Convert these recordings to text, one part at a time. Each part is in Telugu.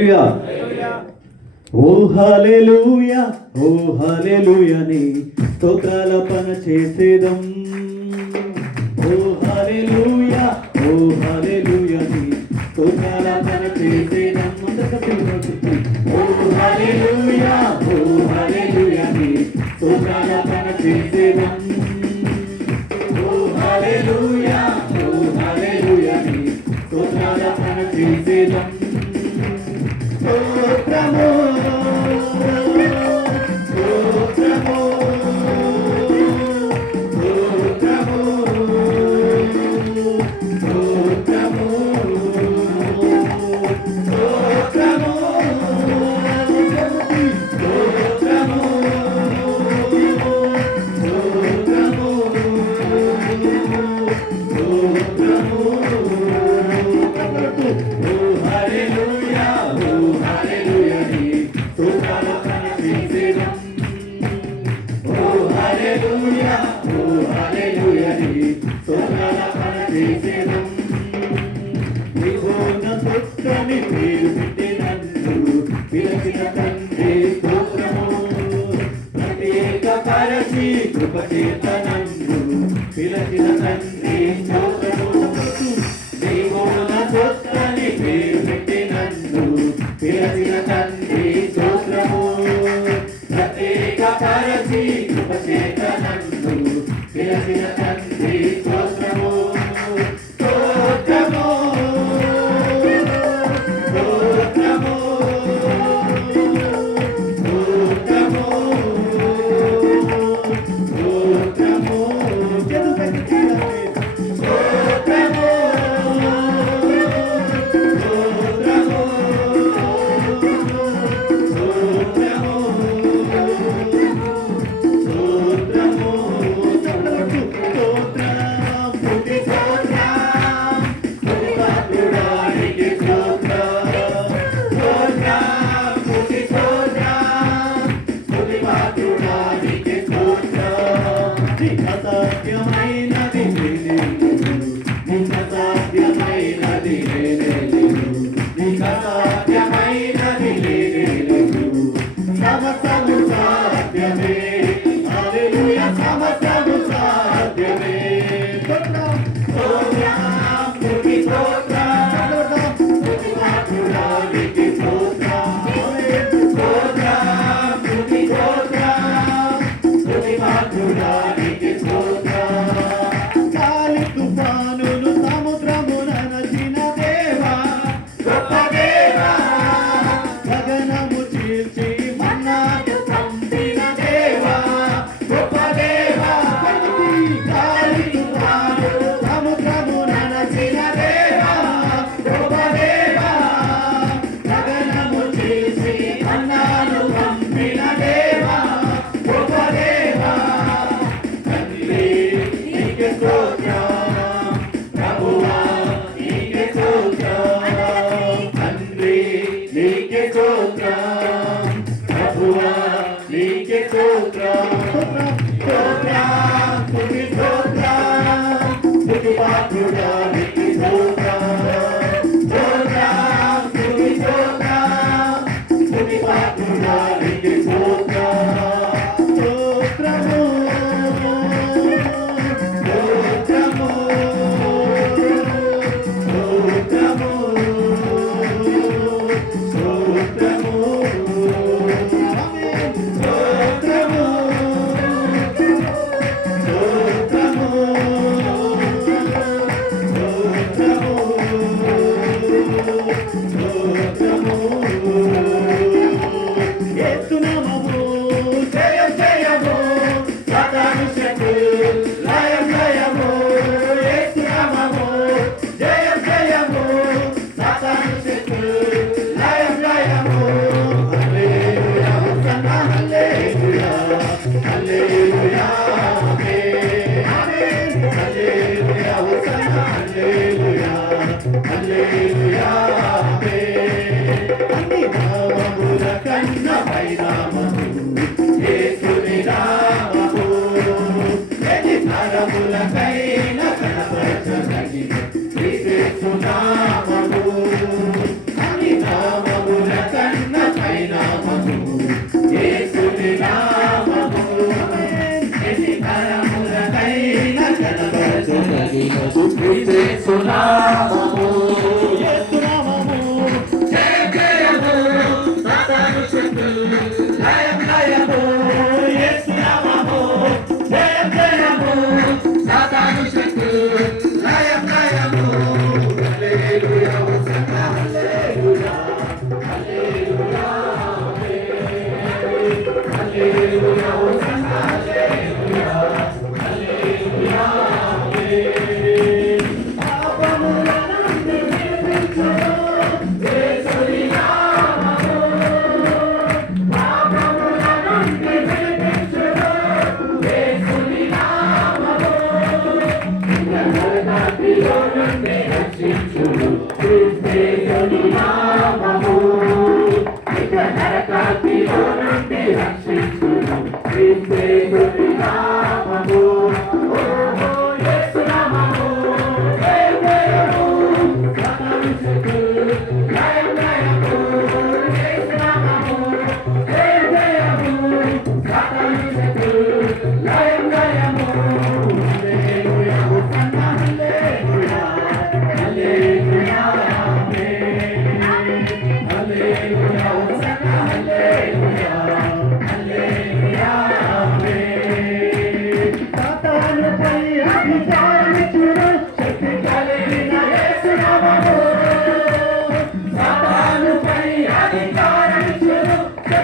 ఓ హల్లెలూయా, ఓ హల్లెలూయా నీ స్తోత్రాలపన చేసేదం. ఓ హల్లెలూయా, ఓ హల్లెలూయా నీ స్తోత్రాలపన చేసేదం. ఓ హల్లెలూయా, ఓ హల్లెలూయా నీ స్తోత్రాలపన చేసేదం. ఓ హల్లెలూయా, ఓ హల్లెలూయా నీ స్తోత్రాలపన చేసేదం. స్తోత్రము స్తోత్రము స్తోత్రము స్తోత్రము స్తోత్రము స్తోత్రము కృపచేతనందు పిలచిన తండ్రి స్తోత్రము. దేవుల సొత్తని పేరు పెట్టినందు పిలచిన తండ్రి స్తోత్రము. ప్రత్యేక పరచి కృపచేతనందు పిలచిన తండ్రి స్తోత్రము. స్తోత్రము స్తోత్రము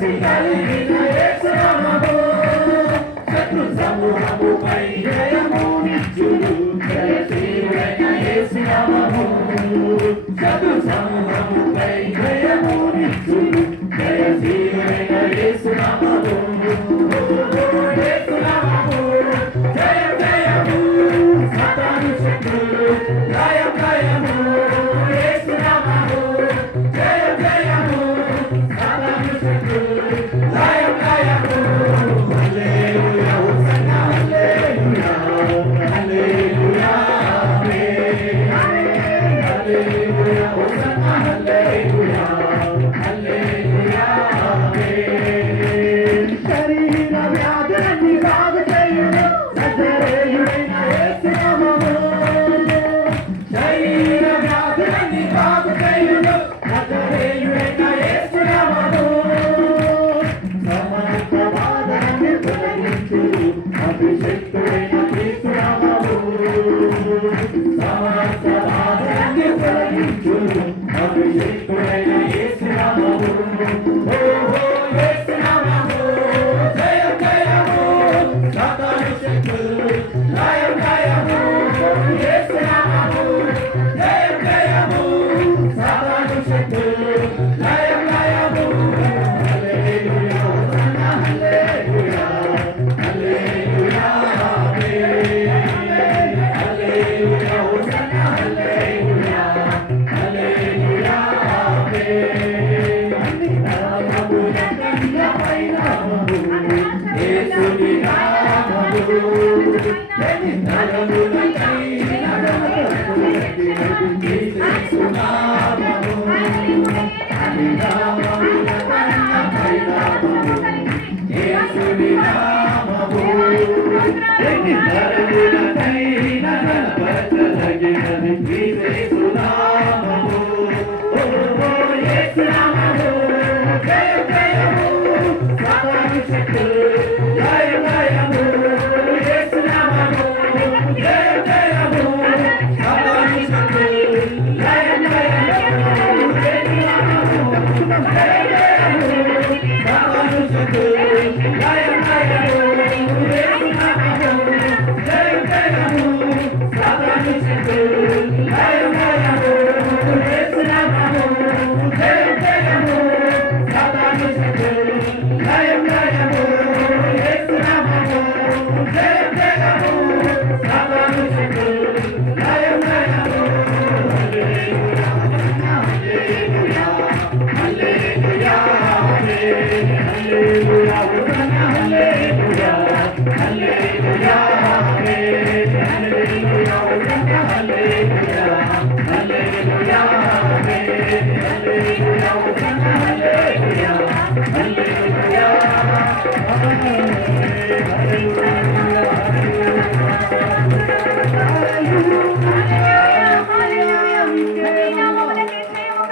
శక్తి కలిగిన యేసు నామము శత్రు సమూహముపై జయమునిచ్చును జయశీలుడైన యేసు నామము శత్రు సమూహముపై జయమునిచ్చును జయశీలుడైన యేసు నామము యేసు నామము జయం జయము సాతాను శత్రులు లయం లయము యేసు నామము జయం జయము సాతాను శత్రులు లయం లయము హల్లెలూయా హోసన్నా హల్లెలూయా హల్లెలూయా హల్లెలూయా హోసన్నా హల్లెలూయా హల్లెలూయా శరీర వ్యాధులన్నీ బాగు చేయును నజరేయుడైన యేసు నామము శరీర వ్యాధులన్నీ బాగు చేయును నజరేయుడైన యేసు నామము సమస్త బాధలన్నీ తొలగించును అభిషేకుడైన క్రీస్తు నామము సమస్త బాధలన్నీ తొలగించును అభిషేకుడైన యేసు నామము ఓహో యేసు నామము జయం జయము సాతాను శక్తులు లయం లయము యేసు నామము జయం జయము సాతాను శక్తులు లయం లయము హల్లెలూయా హోసన్నా హల్లెలూయా హల్లెలూయా హల్లెలూయా హోసన్నా హల్లెలూయా హల్లెలూయా అన్ని నామముల పైన యేసుని నామము ఎన్ని తరములకైన యేసు నామము అన్ని నామముల పైన యేసుని నామము ఎన్ని తరములకైన గణపరచదగినది యేసు నామము ఓ యేసు నామము జయం జయము సాతాను శక్తులు లయం లయము యేసు నామము జయం జయము సాతాను శక్తులు లయం లయము యేసు నామము జయం జయము సాతాను శక్తులు లయం లయము యేసు నామము జయం జయము సాతాను శక్తులు లయం లయము యేసు నామము జయం జయము సాతాను శక్తులు లయం లయము యేసు నామము జయం జయము సాతాను శక్తులు లయం లయము హల్లెలూయా హల్లెలూయా హల్లెలూయా హల్లెలూయా హోసన్నా హల్లెలూయా హల్లెలూయా హల్లెలూయా హోసన్నా హల్లెలూయా హల్లెలూయా హల్లెలూయా హోసన్నా హల్లెలూయా హల్లెలూయా హల్లెలూయా